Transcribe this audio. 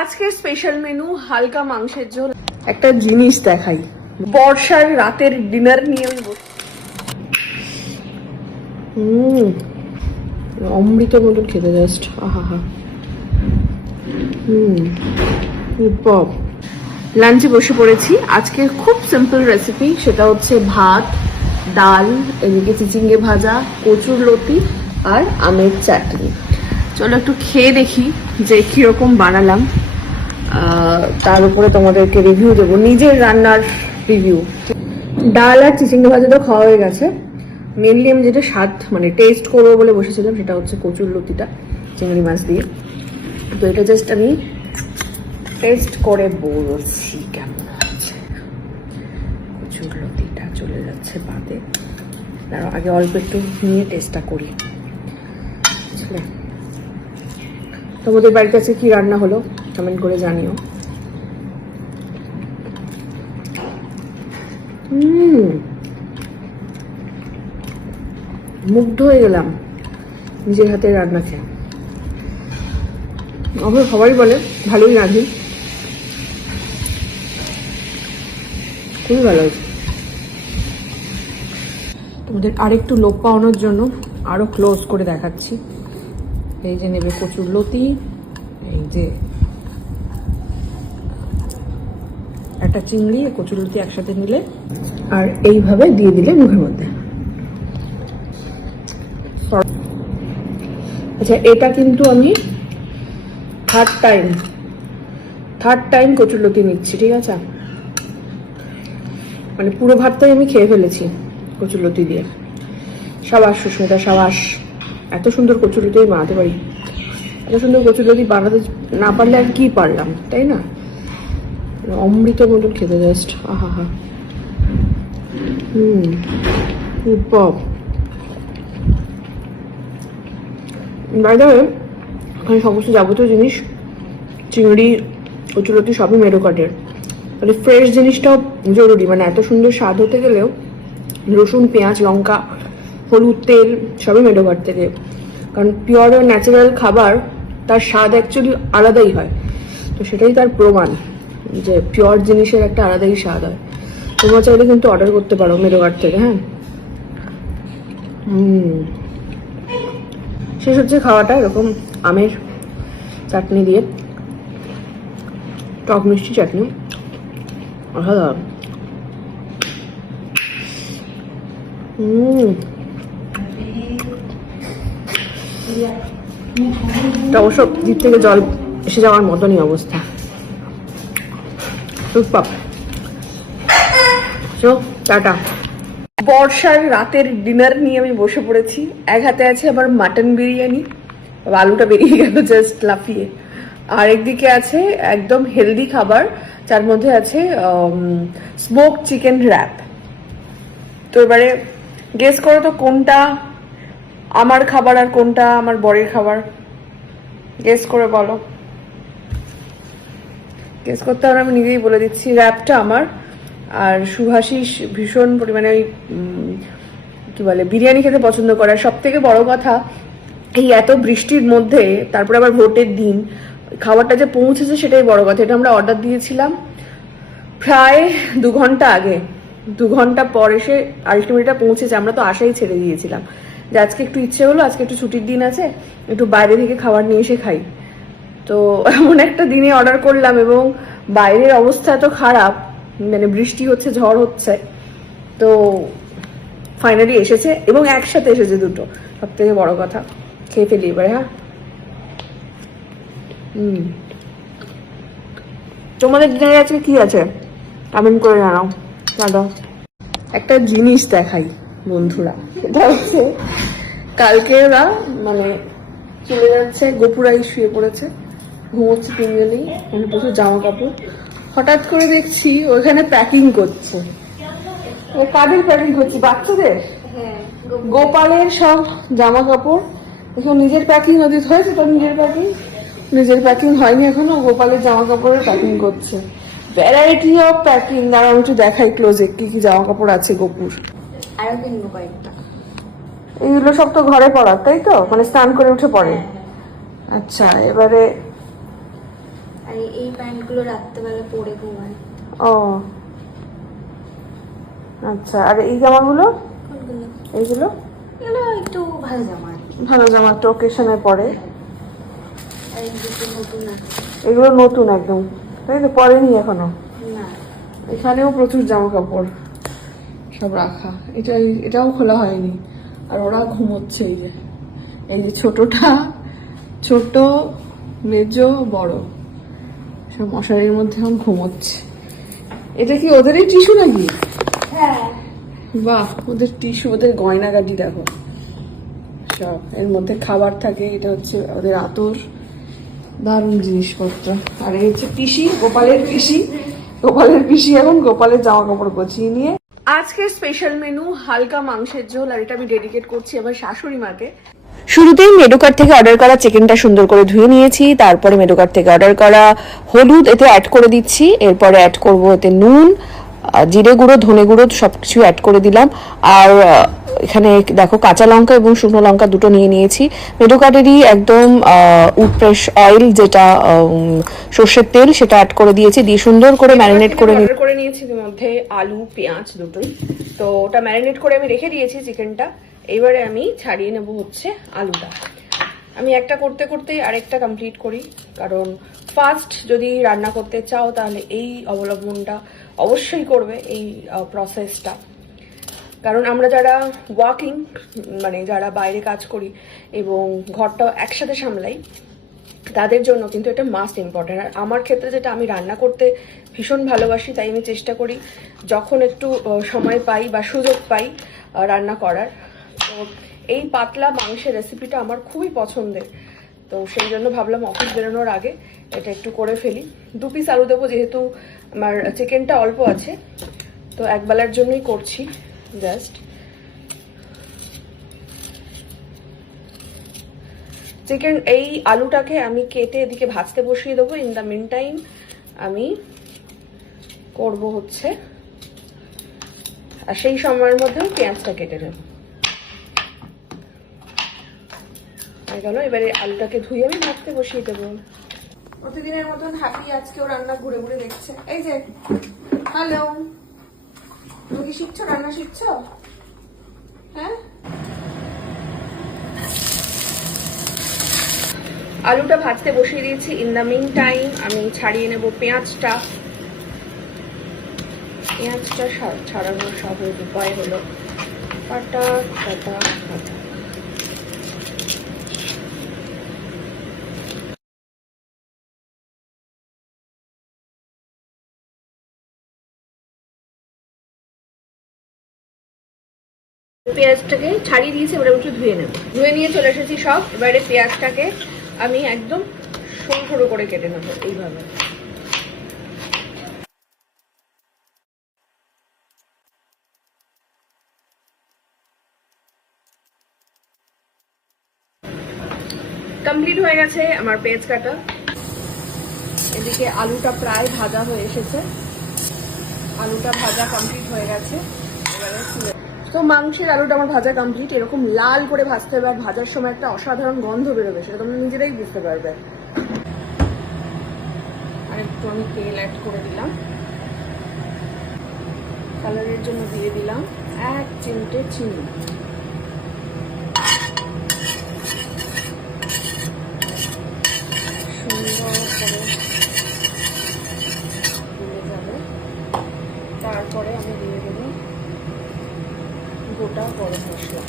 আজকের special menu হালকা মাংসের ঝোল। একটা জিনিস দেখাই, বর্ষার রাতের ডিনার নিয়ে আমি বসে। অমৃত মতন খেতে জাস্ট আহা। লাঞ্চে বসে পড়েছি। আজকে খুব সিম্পল রেসিপি, সেটা হচ্ছে ভাত, ডাল, এদিকে চিচিঙ্গে ভাজা, কচুর লতি আর আমের চাটনি। চলো একটু খেয়ে দেখি যে কিরকম বানালাম, তার উপরে তোমাদেরকে রিভিউ দেবো, নিজের রান্নার রিভিউ। ডাল আর চিচিঙ্গে ভাজা তো খাওয়া হয়ে গেছে। মেনলি আমি যেটা স্বাদ মানে টেস্ট করবো বলে বসেছিলাম সেটা হচ্ছে কচুর লতিটা চিংড়ি মাছ দিয়ে। তো এটা জাস্ট আমি টেস্ট করে বলছি কেমন আছে। কচুর লতিটা চলে যাচ্ছে বাদে, তার আগে অল্প একটু নিয়ে টেস্টটা করি। তোমাদের বাড়ির কাছে কি রান্না হলো কমেন্ট করে জানিও। মুগ্ধ হয়ে গেলাম নিজের হাতে রান্না খেয়ে। আমার সবাই বলে ভালোই রাঁধি, খুবই ভালো হয়েছে। তোমাদের আরেকটু লোক পাওয়ানোর জন্য আরো ক্লোজ করে দেখাচ্ছি। এই যে নেবে কচুর লতি, এই যে একটা চিংড়ি কচুর লতি একসাথে নিলে আর এইভাবে দিয়ে দিলে মুখের মধ্যে। আচ্ছা, এটা কিন্তু আমি থার্ড টাইম কচুর লতি নিচ্ছি, ঠিক আছে? মানে পুরো ভাতটাই আমি খেয়ে ফেলেছি কচুর লতি দিয়ে। সাবাস সুস্মিতা, সাবাস। এত সুন্দর কচুর লতি আমি বানাতে পারি। এত সুন্দর কচুর লতি বানাতে না পারলে আর কি পারলাম, তাই না? অমৃত মতন খেতে জাস্ট আহা। বাইরে ওখানে সমস্ত যাবতীয় জিনিস, চিংড়ি, কচুরলতি সবই মেরুকাটের। মানে ফ্রেশ জিনিসটাও জরুরি, মানে এত সুন্দর স্বাদ হতে গেলেও রসুন, পেঁয়াজ, লঙ্কা, হলুদ, তেল সবই মেরুকাট থেকে। কারণ পিওর আর ন্যাচারাল খাবার তার স্বাদ অ্যাকচুয়ালি আলাদাই হয়। তো সেটাই তার প্রমাণ যে পিওর জিনিসের একটা আলাদাই স্বাদ হয়। তোমরা চাইলে কিন্তু অর্ডার করতে পারো মেরুকাট থেকে। হ্যাঁ, শেষ হচ্ছে খাওয়াটা এরকম আমের চাটনি দিয়ে, টক মিষ্টি চাটনি। অসাধারণ। অবশ্য জিভ থেকে জল এসে যাওয়ার মতনই অবস্থা। টাটা। বর্ষার রাতের ডিনার নিয়ে আমি বসে পড়েছি। এক হাতে আছে আবার মাটন বিরিয়ানি, আলুটা বেরিয়ে গেল জাস্ট লাফিয়ে। আর একদিকে আছে একদম হেলদি খাবার, যার মধ্যে আছে স্মোক চিকেন র্যাপ। তো এবারে গেস করো তো কোনটা আমার খাবার আর কোনটা আমার বরের খাবার। গেস করে বলো। গেস করতে হবে, আমি নিজেই বলে দিচ্ছি। র্যাপটা আমার, আর সুভাষিস ভীষণ পরিমাণে ওই কি বলে বিরিয়ানি খেতে পছন্দ করে। আর সব থেকে বড় কথা, এই এত বৃষ্টির মধ্যে, তারপরে আবার ভোটের দিন, খাবারটা যে পৌঁছেছে সেটাই বড় কথা। এটা আমরা অর্ডার দিয়েছিলাম প্রায় 2 ঘন্টা আগে, 2 ঘন্টা পর এসে আলটিমেটটা পৌঁছেছে। আমরা তো আশাই ছেড়ে দিয়েছিলাম যে আজকে একটু ইচ্ছে হলো, আজকে একটু ছুটির দিন আছে, একটু বাইরে থেকে খাবার নিয়ে এসে খাই। তো এমন একটা দিনে অর্ডার করলাম এবং বাইরের অবস্থা এত খারাপ, মানে বৃষ্টি হচ্ছে, ঝড় হচ্ছে। তো ফাইনালি এসেছে এবং একসাথে এসেছে দুটো, সব থেকে বড় কথা। খেয়ে ফেলি এবারে। হ্যাঁ, তোমাদের ডিনারে আজকে কি আছে কমেন্ট করে জানাও। দাদা, একটা জিনিস দেখাই বন্ধুরা, সেটা হচ্ছে কালকে ওরা মানে চলে যাচ্ছে, গোপুরাই শুয়ে পড়েছে, ঘুমোচ্ছে তিনজনেই, মানে প্রচুর জামা কাপড়। হঠাৎ করে দেখছি ওইখানে প্যাকিং করছে। কাদের প্যাকিং করছি? বাচ্চাদের, গোপালের সব জামা কাপড়। এখন নিজের প্যাকিং হয়েছে, তো নিজের প্যাকিং হয়নি এখনো, গোপালের জামা কাপড়ের প্যাকিং করছে। Variety of packing. দাঁড়াও একটু দেখাই ক্লোজে কি কি জামা কাপড় আছে গোপুর। আরো কিনবো কয়েকটা। এইগুলো সব তো ঘরে পড়ার, তাই তো? মানে স্নান করে উঠে পড়ে। আচ্ছা, এবারে আর এই প্যান্টগুলো রাত্রেবেলা পরে ঘুমায়। ও আচ্ছা, আর এই জামাগুলো? কোনগুলো? এইগুলো এগুলো একটু ভালো জামা আর কি। ভালো জামা, একটা ওকেশনে পরে। আর এই দুটো নতুন আছে। এগুলো নতুন একদম, তাই তো? পরেনি এখনো? না, এখানেও প্রচুর জামা কাপড় সব রাখা, এটাও খোলা হয়নি। আর ওরা ঘুমোচ্ছে, এই যে ছোটটা, ছোট, মেজো, বড়, সব মশারির মধ্যে এখন ঘুমোচ্ছে। এটা কি ওদেরই টিস্যু নাকি? হ্যাঁ বাহ, ওদের টিস্যু, ওদের গয়নাগাটি দেখো সব। এর মধ্যে খাবার থাকে, এটা হচ্ছে ওদের আতর, দারুণ জিনিসপত্র। আর এই হচ্ছে পিসি, গোপালের পিসি। গোপালের পিসি এখন গোপালের জামা কাপড় গুছিয়ে নিয়ে। আজকের স্পেশাল মেনু হালকা মাংসের ঝোল, আর এটা আমি ডেডিকেট করছি আমার শাশুড়ি মাকে। শুরুতেই মেডোকার্ট থেকে অর্ডার করা চিকেনটা সুন্দর করে ধুয়ে নিয়েছি, তারপরে মেডোকার্ট থেকে অর্ডার করা হলুদ এতে অ্যাড করে দিচ্ছি, এরপরে অ্যাড করব এতে নুন, জিরে গুঁড়ো, ধনে গুঁড়ো সবকিছু অ্যাড করে দিলাম। আর এখানে দেখো কাঁচা লঙ্কা এবং শুকনো লঙ্কা দুটো নিয়ে নিয়েছি। মেডোকার্টেরই একদম উডপ্রেস অয়েল, যেটা সর্ষের তেল, সেটা অ্যাড করে দিয়েছি, দিয়ে সুন্দর করে ম্যারিনেট করে নিয়েছি। এর মধ্যে আলু পেঁয়াজ দুটোই, তো ওটা ম্যারিনেট করে আমি রেখে দিয়েছি চিকেনটা। এবারে আমি ছাড়িয়ে নেব হচ্ছে আলুটা। আমি একটা করতে করতেই আরেকটা কমপ্লিট করি, কারণ ফার্স্ট যদি রান্না করতে চাও তাহলে এই অবলম্বনটা অবশ্যই করবে, এই প্রসেসটা। কারণ আমরা যারা ওয়ার্কিং, মানে যারা বাইরে কাজ করি এবং ঘরটাও একসাথে সামলাই, তাদের জন্য কিন্তু এটা মাস্ট ইম্পর্টেন্ট। আর আমার ক্ষেত্রে যেটা, আমি রান্না করতে ভীষণ ভালোবাসি, তাই আমি চেষ্টা করি যখন একটু সময় পাই বা সুযোগ পাই রান্না করার। তো এই পাতলা মাংসের রেসিপিটা আমার খুবই পছন্দের, তো সেই জন্য ভাবলাম অফিস বেরোনোর আগে এটা একটু করে ফেলি। 2 পিস আলু দেবো, যেহেতু আমার চিকেনটা অল্প আছে, তো একবেলার জন্যই করছি জাস্ট। চিকেন, এই আলুটাকে আমি কেটে এদিকে ভাজতে বসিয়ে দেবো। ইন দ্য মিন টাইম আমি করব হচ্ছে, আর সেই সময়ের মধ্যেও পেঁয়াজটা কেটে নেব। হয়ে গেল, এবারে আলুটাকে ধুয়ে আমি ভাজতে বসিয়ে দেবো। প্রতিদিনের মতন হ্যাপি আজকেও রান্না ঘুরে ঘুরে দেখছে। এই যে, হ্যালো, তুমি কি শিখছো, রান্না শিখছো? হ্যাঁ, আলুটা ভাজতে বসিয়ে দিয়েছি। ইন দ্য মিন টাইম আমি ছাড়িয়ে নেব পেঁয়াজটা। পেঁয়াজটা ছাড়ানোর সহজ উপায় হলো কাটা কাটা কাটা। পেঁয়াজটাকে ছাড়িয়ে দিয়েছি, এবারে একটু ধুয়ে নেব। ধুয়ে নিয়ে চলে এসেছি সব। এবারে পেঁয়াজটাকে আমি একদম সরু সরু করে কেটে নেব এইভাবে। কমপ্লিট হয়ে গেছে আমার পেঁয়াজ কাটা। এদিকে আলুটা প্রায় ভাজা হয়ে এসেছে, আলুটা ভাজা কমপ্লিট হয়ে গেছে। এবারে তো মাংসের আলুটা আমার ভাজা কমপ্লিট। এরকম লাল করে ভাজতে হবে, আর ভাজার সময় একটা অসাধারণ গন্ধ বেরোবে, সেটা তোমরা নিজেরাই বুঝতে পারবে। আর একটু আমি তেল অ্যাড করে দিলাম, কালারের জন্য দিয়ে দিলাম 1 চিমটে চিনি। সুন্দর করে দিয়ে যাবে। তারপরে আমি দিয়ে দেবো গোটা গরম মশলা।